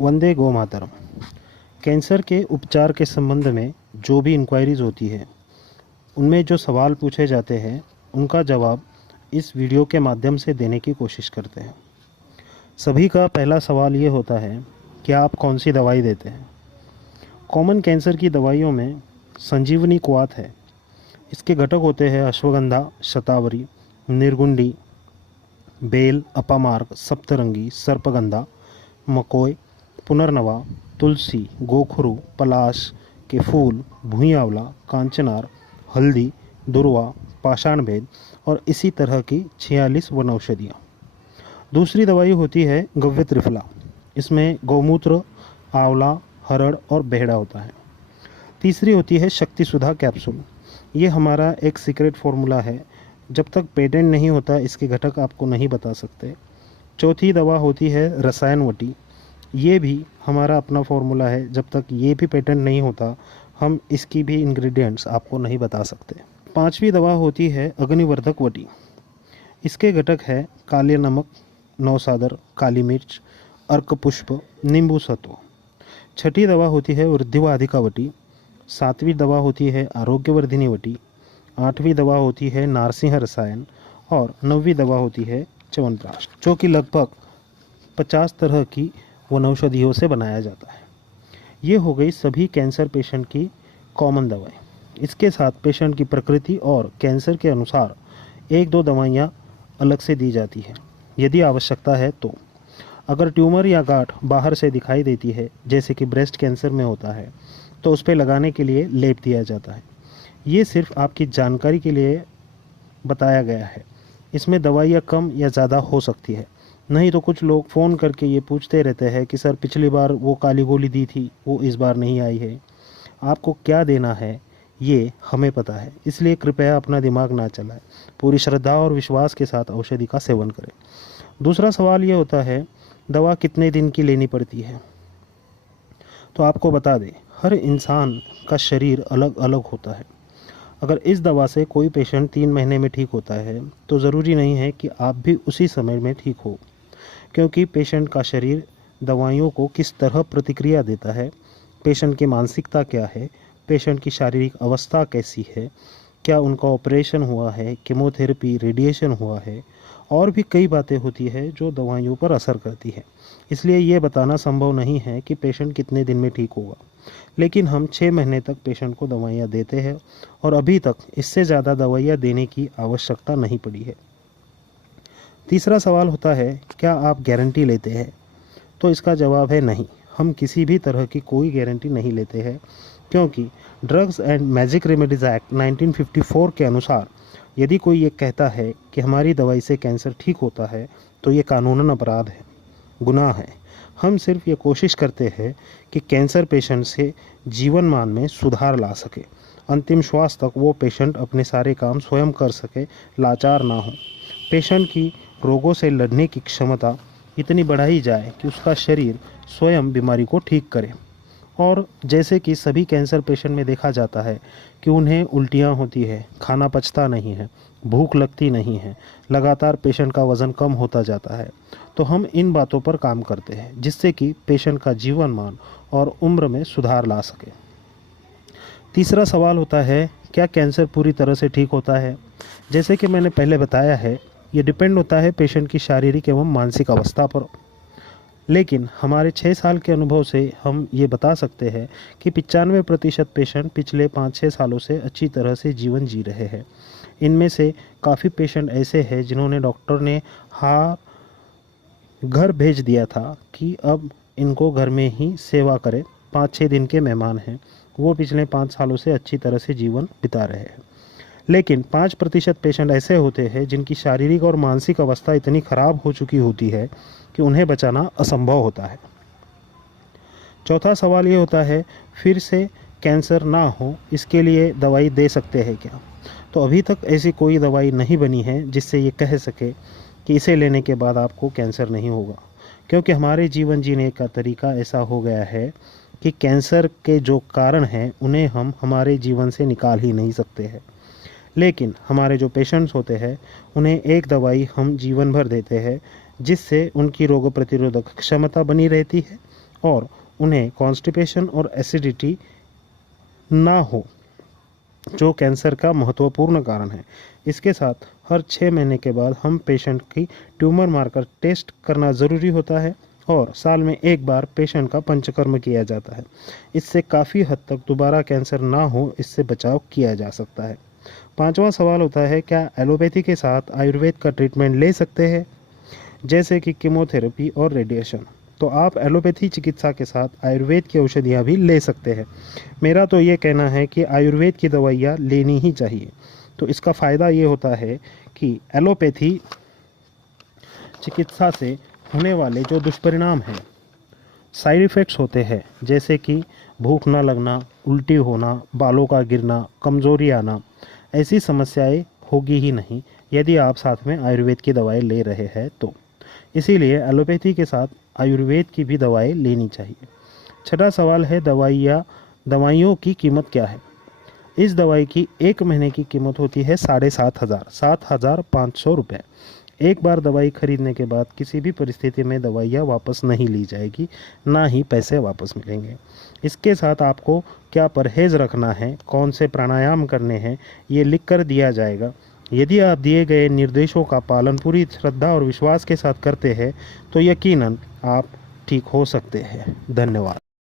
वंदे गौ मातरम। कैंसर के उपचार के संबंध में जो भी इंक्वायरीज़ होती है, उनमें जो सवाल पूछे जाते हैं, उनका जवाब इस वीडियो के माध्यम से देने की कोशिश करते हैं। सभी का पहला सवाल ये होता है कि आप कौन सी दवाई देते हैं। कॉमन कैंसर की दवाइयों में संजीवनी क्वाथ है। इसके घटक होते हैं अश्वगंधा, शतावरी, निर्गुंडी, बेल, अपामार्क, सप्तरंगी, सर्पगंधा, मकोय, पुनर्नवा, तुलसी, गोखरू, पलाश के फूल, भुई आंवला, कांचनार, हल्दी, दुर्वा, पाषाण भेद और इसी तरह की 46 वनौषधियाँ। दूसरी दवाई होती है गव्य त्रिफला। इसमें गौमूत्र, आंवला, हरड़ और बेहड़ा होता है। तीसरी होती है शक्ति सुधा कैप्सूल। ये हमारा एक सीक्रेट फार्मूला है, जब तक पेटेंट नहीं होता इसके घटक आपको नहीं बता सकते। चौथी दवा होती है रसायन वटी। ये भी हमारा अपना फार्मूला है, जब तक ये भी पेटेंट नहीं होता हम इसकी भी इंग्रेडिएंट्स आपको नहीं बता सकते। पांचवी दवा होती है अग्निवर्धक वटी। इसके घटक है काले नमक, नौसादर, काली मिर्च, अर्क पुष्प, नींबू सत्व। छठी दवा होती है वृद्धिवाधिका वटी। सातवीं दवा होती है आरोग्यवर्धिनी वटी। आठवीं दवा होती है नारसिंह रसायन और 9वीं दवा होती है च्यवनप्राश, जो कि लगभग 50 तरह की वनौषधियों से बनाया जाता है। ये हो गई सभी कैंसर पेशेंट की कॉमन दवाएं। इसके साथ पेशेंट की प्रकृति और कैंसर के अनुसार एक दो दवाइयाँ अलग से दी जाती है यदि आवश्यकता है तो। अगर ट्यूमर या गांठ बाहर से दिखाई देती है, जैसे कि ब्रेस्ट कैंसर में होता है, तो उस पर लगाने के लिए लेप दिया जाता है। ये सिर्फ आपकी जानकारी के लिए बताया गया है। इसमें दवाइयाँ कम या ज़्यादा हो सकती है। नहीं तो कुछ लोग फ़ोन करके ये पूछते रहते हैं कि सर पिछली बार वो काली गोली दी थी, वो इस बार नहीं आई है। आपको क्या देना है ये हमें पता है, इसलिए कृपया अपना दिमाग ना चलाएं। पूरी श्रद्धा और विश्वास के साथ औषधि का सेवन करें। दूसरा सवाल ये होता है दवा कितने दिन की लेनी पड़ती है। तो आपको बता दें, हर इंसान का शरीर अलग अलग होता है। अगर इस दवा से कोई पेशेंट 3 महीने में ठीक होता है तो ज़रूरी नहीं है कि आप भी उसी समय में ठीक हो, क्योंकि पेशेंट का शरीर दवाइयों को किस तरह प्रतिक्रिया देता है, पेशेंट की मानसिकता क्या है, पेशेंट की शारीरिक अवस्था कैसी है, क्या उनका ऑपरेशन हुआ है, कीमोथेरेपी, रेडिएशन हुआ है, और भी कई बातें होती है जो दवाइयों पर असर करती है। इसलिए ये बताना संभव नहीं है कि पेशेंट कितने दिन में ठीक होगा, लेकिन हम 6 महीने तक पेशेंट को दवाइयाँ देते हैं और अभी तक इससे ज़्यादा दवाइयाँ देने की आवश्यकता नहीं पड़ी है। तीसरा सवाल होता है क्या आप गारंटी लेते हैं। तो इसका जवाब है नहीं, हम किसी भी तरह की कोई गारंटी नहीं लेते हैं, क्योंकि drugs and magic remedies act 1954 के अनुसार यदि कोई ये कहता है कि हमारी दवाई से कैंसर ठीक होता है तो ये कानूनन अपराध है, गुनाह है। हम सिर्फ ये कोशिश करते हैं कि कैंसर पेशेंट से जीवन मान में सुधार ला सके, अंतिम श्वास तक वो पेशेंट अपने सारे काम स्वयं कर सके, लाचार ना हो। पेशेंट की रोगों से लड़ने की क्षमता इतनी बढ़ाई जाए कि उसका शरीर स्वयं बीमारी को ठीक करे। और जैसे कि सभी कैंसर पेशेंट में देखा जाता है कि उन्हें उल्टियाँ होती है, खाना पचता नहीं है, भूख लगती नहीं है, लगातार पेशेंट का वज़न कम होता जाता है, तो हम इन बातों पर काम करते हैं जिससे कि पेशेंट का जीवन मान और उम्र में सुधार ला सके। तीसरा सवाल होता है क्या कैंसर पूरी तरह से ठीक होता है। जैसे कि मैंने पहले बताया है, ये डिपेंड होता है पेशेंट की शारीरिक एवं मानसिक अवस्था पर, लेकिन हमारे 6 साल के अनुभव से हम ये बता सकते हैं कि 95% पेशेंट पिछले 5-6 सालों से अच्छी तरह से जीवन जी रहे हैं। इनमें से काफ़ी पेशेंट ऐसे हैं जिन्होंने डॉक्टर ने घर भेज दिया था कि अब इनको घर में ही सेवा करें, 5-6 दिन के मेहमान हैं, वो पिछले 5 सालों से अच्छी तरह से जीवन बिता रहे हैं। लेकिन 5% पेशेंट ऐसे होते हैं जिनकी शारीरिक और मानसिक अवस्था इतनी ख़राब हो चुकी होती है कि उन्हें बचाना असंभव होता है। चौथा सवाल ये होता है फिर से कैंसर ना हो इसके लिए दवाई दे सकते हैं क्या। तो अभी तक ऐसी कोई दवाई नहीं बनी है जिससे ये कह सके कि इसे लेने के बाद आपको कैंसर नहीं होगा, क्योंकि हमारे जीवन जीने का तरीका ऐसा हो गया है कि कैंसर के जो कारण हैं उन्हें हम हमारे जीवन से निकाल ही नहीं सकते हैं। लेकिन हमारे जो पेशेंट्स होते हैं उन्हें एक दवाई हम जीवन भर देते हैं जिससे उनकी रोग प्रतिरोधक क्षमता बनी रहती है और उन्हें कॉन्स्टिपेशन और एसिडिटी ना हो, जो कैंसर का महत्वपूर्ण कारण है। इसके साथ हर 6 महीने के बाद हम पेशेंट की ट्यूमर मार्कर टेस्ट करना ज़रूरी होता है और साल में एक बार पेशेंट का पंचकर्म किया जाता है। इससे काफ़ी हद तक दोबारा कैंसर ना हो, इससे बचाव किया जा सकता है। 5वां सवाल होता है, क्या एलोपैथी के साथ आयुर्वेद का ट्रीटमेंट ले सकते हैं, जैसे कि कीमोथेरेपी और रेडिएशन? तो आप एलोपैथी चिकित्सा के साथ आयुर्वेद की औषधियाँ भी ले सकते हैं। मेरा तो ये कहना है कि आयुर्वेद की दवाइयाँ लेनी ही चाहिए। तो इसका फ़ायदा ये होता है कि एलोपैथी चिकित्सा से होने वाले जो दुष्परिणाम हैं, साइड इफ़ेक्ट्स होते हैं, जैसे कि भूख ना लगना, उल्टी होना, बालों का गिरना, कमज़ोरी आना, ऐसी समस्याएं होगी ही नहीं यदि आप साथ में आयुर्वेद की दवाएं ले रहे हैं तो। इसीलिए एलोपैथी के साथ आयुर्वेद की भी दवाएं लेनी चाहिए। छठा सवाल है, दवाइयों की कीमत क्या है? इस दवाई की 1 महीने की कीमत होती है 7,500 रुपये। एक बार दवाई खरीदने के बाद किसी भी परिस्थिति में दवाइयाँ वापस नहीं ली जाएगी, ना ही पैसे वापस मिलेंगे। इसके साथ आपको क्या परहेज़ रखना है, कौन से प्राणायाम करने हैं, ये लिख कर दिया जाएगा। यदि आप दिए गए निर्देशों का पालन पूरी श्रद्धा और विश्वास के साथ करते हैं तो यकीनन आप ठीक हो सकते हैं। धन्यवाद।